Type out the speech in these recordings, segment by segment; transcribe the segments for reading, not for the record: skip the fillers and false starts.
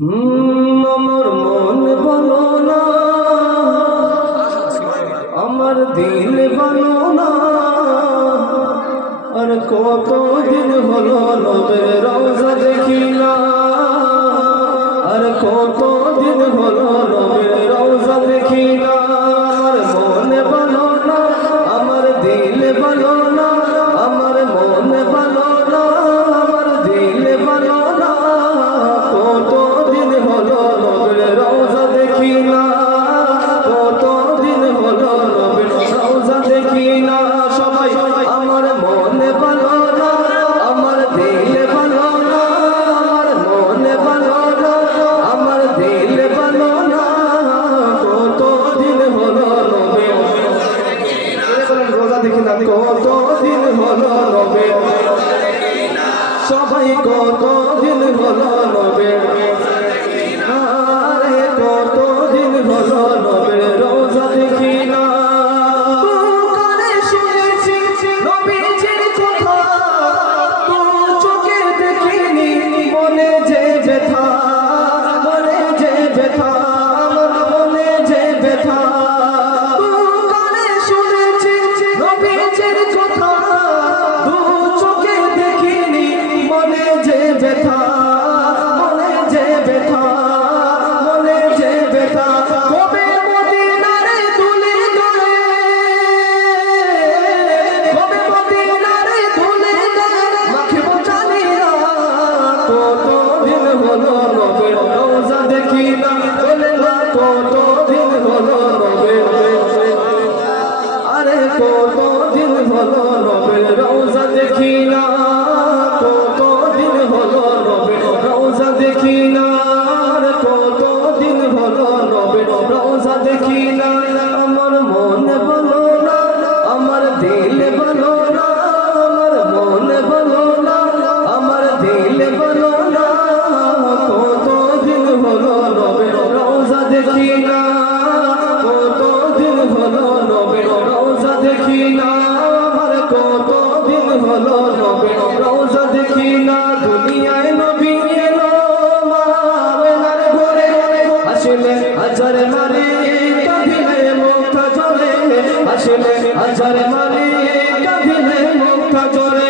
আমার মন বলো না, আমার দিল বলো না, আর কতদিন হলো নবীর রওজা দেখি না, আর কতদিন হলো নবীর রওজা দেখি না। আমার মন বলো না, আমার দিল বলো না, আমার মন বলো না, আমার দিল বলো না, কতদিন হলো নবীর রওজা দেখি না, কতদিন হলো নবীর রওজা দেখি না। সবাই আমার মন বলো না, আমার দিল বলো না, আমার মন বলো না, আমার দিল বলো না, কতদিন হলো নবীর রওজা দেখি না, কতদিন হলো নবীর, সবাই কতদিন হলো নবীর, আরে কতদিন হলো নবীর রওজা দেখি না। কতদিন হলো নবীর রওজা দেখি না, কতদিন হলো নবীর রওজা দেখি না, কতদিন হলো নবীর রওজা দেখি না। আমার মন বলো না, আমার দিল বলো না, আমার মন বলো না, আমার দিল বলো না, কতদিন হলো নবীর রওজা দেখি না, কতদিন হলো নবীর রওজা দেখি না, আমার কতদিন হলো নবীর রওজা দেখি না। দুনিয়ায় নবী এলো মাওলার ঘরে, আসলে হাজার মারে কাঁদিলে মুখটা জ্বলে, আসলে হাজার মারে কাঁদিলে মুখটা জ্বলে।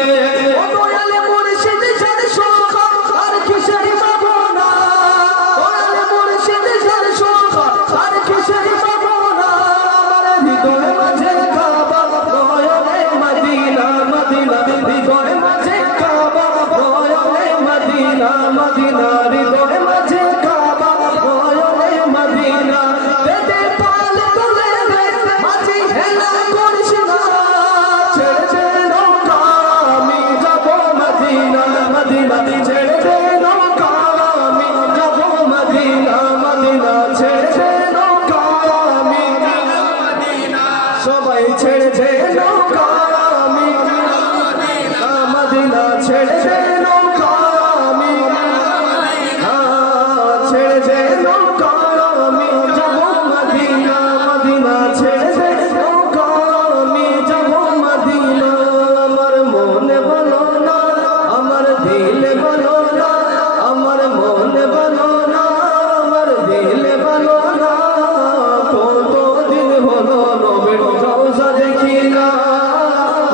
মদিনা হৃদয় মাঝে কাবা, নয়নে মদিনা, পেটে পাল তুলে মাঝি হেলা করিস না, ছেড়ে দে নৌকা আমি যাব মদিনা, মদিনা ছেড়ে দে নৌকা আমি যাব মদিনা, মদিনা ছেড়ে দে নৌকা আমি, সবাই ছেড়ে দে নৌকা আমি, মদিনা ছেড়ে দে নৌকা আমি, ছেড়ে দে নৌকা আমি যাব মদিনা, মদিনা ছেড়ে দে নৌকা আমি যাব মদিনা। আমার মন বলো না, আমার দিল বলো না, আমার মন বলো না, আমার দিল বলো না, কতদিন হলো নবীর রওজা দেখি না,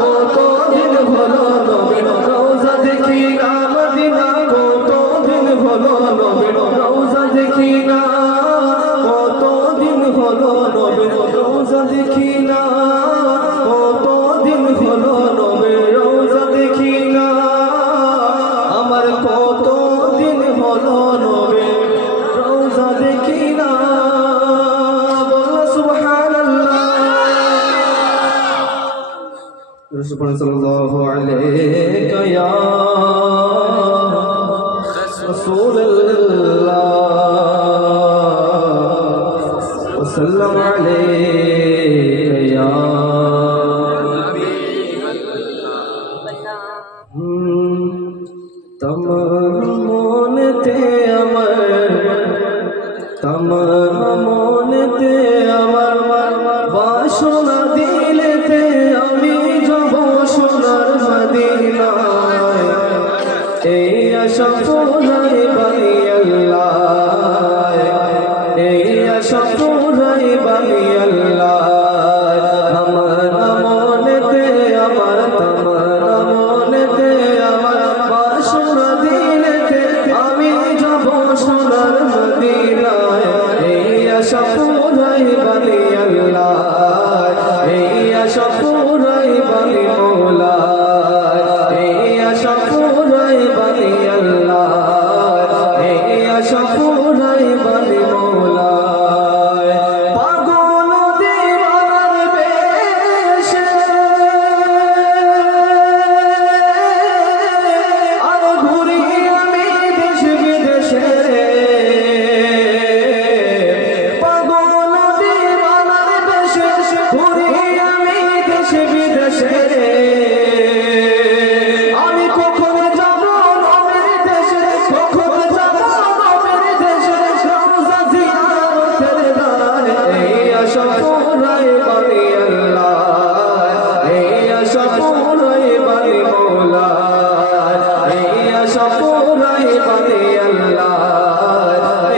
কতদিন হলো নবীর রওজা দেখি না, মদিনা কতদিন হলো নবীর রওজা দেখি না, কতদিন হলো নবীর রওজা দেখি না, কতদিন হলো নবীর রওজা দেখি না, আমার কতদিন হলো নবীর রওজা দেখি না। বলো সুবহানাল্লাহ। রাসূল সাল্লাল্লাহু আলাইহি ইয়া রাসূলুল্লাহ ওয়া সাল্লাম আলাইহি ইয়া তামাম মনেতে আমার, তামাম মনেতে আমার বাসনা দিলেতে আমি যাব সোনার মদিনায়, এই আশা ফুলাই বাড়ি সফুরাই বালি মৌলায় পাগল দিওয়ানার বেশে আর ঘুরি আমি দেশ বিদেশে পাগল দিওয়ানার বেশে ঘুরি আমি দেশ বিদেশে আমি কখন যাব নবীর দেশে কখন যাব নবীর দেশে রওজা জিয়ারতের দানে এই সফুরাই বালি আল্লাহ এই সফুরাই বালি মৌলা এই সফুরাই বালি আল্লাহ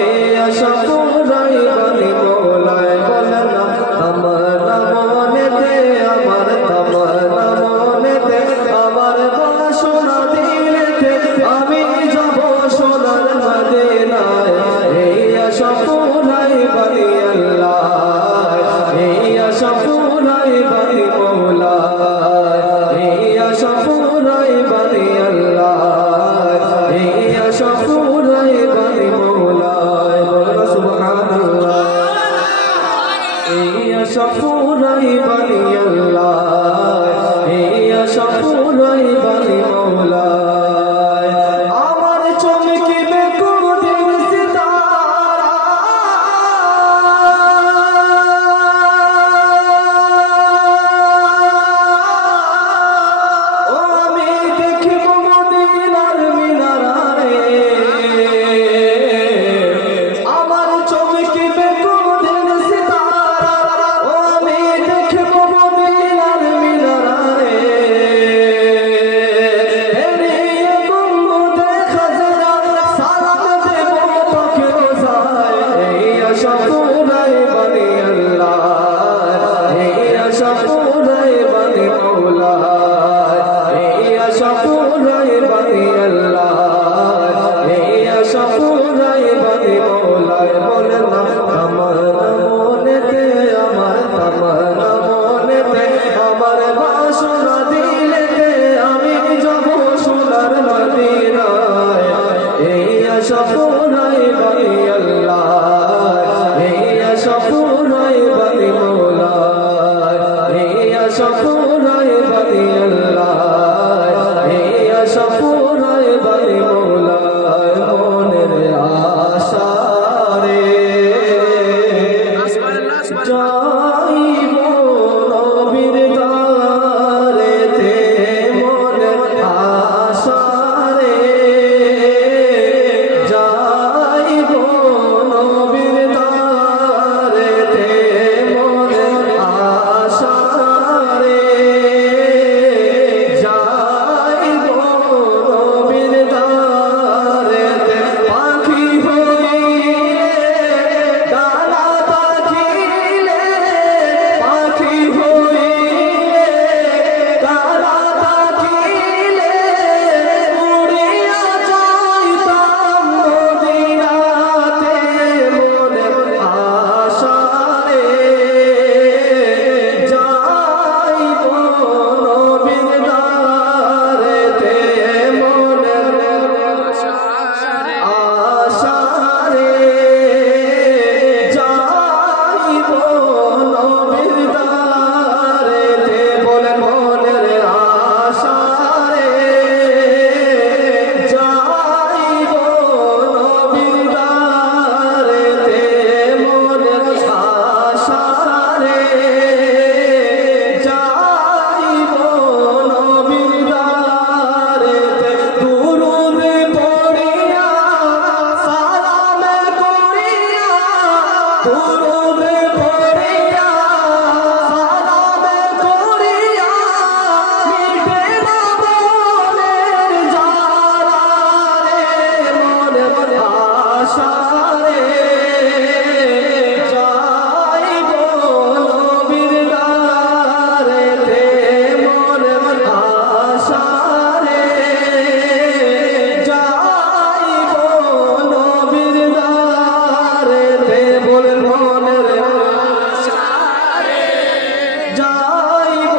এই সফুরাই বালি মৌলা বলে না তামান্না মনেতে আমার তামান্না মনেতে আমার বাসনা দিলেতে আমি যাব সোনার মদিনায় এই সফুরাই বালি আল্লাহ এই সফুরাই বালি মৌলা এই সফুরাই বালি আল্লাহ এই সফুরাই বালি মৌলা বলো সুবহানাল্লাহ এই সফুরাই বালি আল্লাহ এই সফুরাই বালি মৌলা আমার চমকিবে কোনদিন সিতারা ও আমি দেখব মদিনার মিনারে আমার চমকিবে কোনদিন সিতারা ও আমি দেখব মদিনার মিনারে এরিয়ে গুম্বদে খাজরা সালাম দেব পাকে রোজায় এই সফুরাই বালি আল্লাহ এই সফুরাই বালি মৌলা এই সফুরাই বালি আল্লাহ এই সফুরাই বালি মৌলা বলে না তামান্না মনেতে আমার তামান্না মনেতে আমার বাসনা দিলেতে আমি যাব সোনার মদিনায় এই সফুরাই বালি আল্লাহ এই সফুরাই বালি মৌলা এই সফুরাই বালি আল্লাহ এই সফুরাই বালি মৌলা মনের আশা রে যাইব নবীর দ্বারেতে মনের আশা রে যাইব নবীর দ্বারেতে মনের আশা রে যাইব নবীর দ্বারেতে পাখি হইলে ডানা পাখিলে পাখি হইলে ডানা পাখিলে উড়িয়া যাইতাম মদিনাতে মনের আশা রে যাইব নবীর দ্বারেতে মনের আশা রে যাইব নবীর দ্বারেতে বলে মনের আশা রে যাইব নবীর দ্বারেতে মনের আশা রে যাইব নবীর দ্বারেতে দুরূদ পড়িয়া সালাম করিয়া দুরূদ পড়িয়া সালাম করিয়া মিটে না মনের জ্বালা রে মনের আশা রে যাইব নবীর দ্বারেতে মনের আশা রে যাইব নবীর দ্বারেতে বলে মনের আশা রে যাইব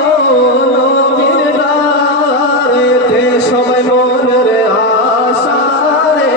নবীর দ্বারেতে সবাই মনের আশা রে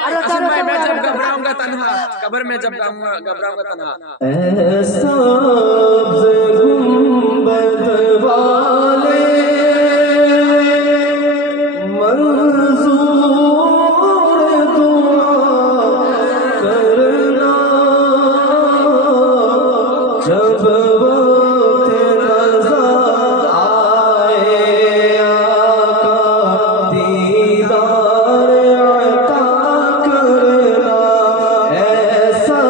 आसिम भाई मैं जब घबराऊंगा तन्हा कब्र में जब घबराऊंगा तन्हा ऐसा गुंबद वाले मंजूर दुआ करना जब वक्त नज़र आए आका दीदार अता करना ऐसा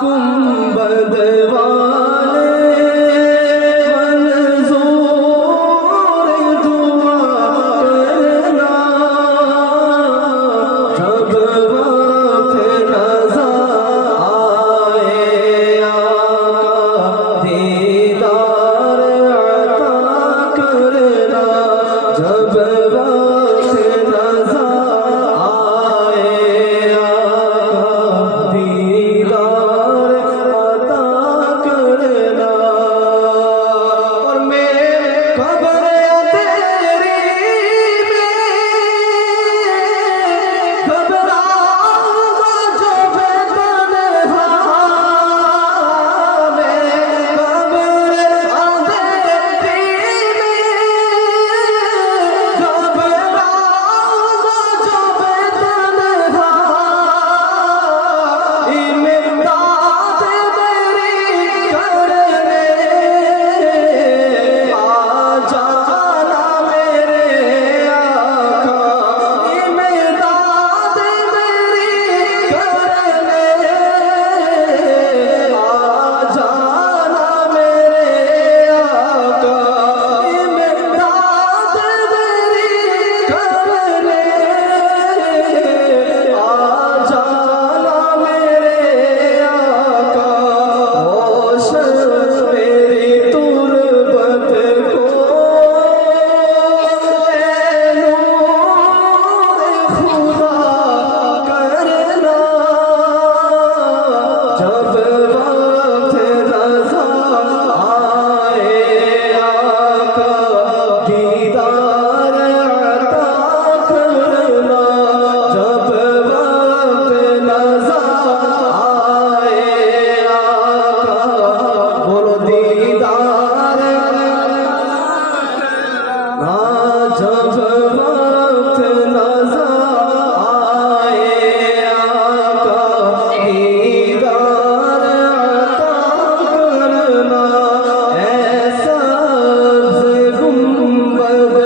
गुंबद वाले मंजूर दुआ करना जब वक्त नज़र आए आका दीदार अता करना जब वक्त नज़र आए आका दीदार अता करना और मैं खबर तेरी में घबराऊंगा जो बेतनहा मैं खबर तेरी में घबराऊंगा जो बेतनहा इमदाद मेरी करने आ जाना मेरे आका इमदाद मेरी करने आ जाना मेरे आका इमदाद मेरी करने आ जाना मेरे आका होश मेरी तुरबत को खुदा करना जब वक्त नज़र आए आका दीदार अता करना जब वक्त नज़र आए आका बोलो दीदार जब वक्त नज़र आए आका दीदार अता करना ऐसा गुंबद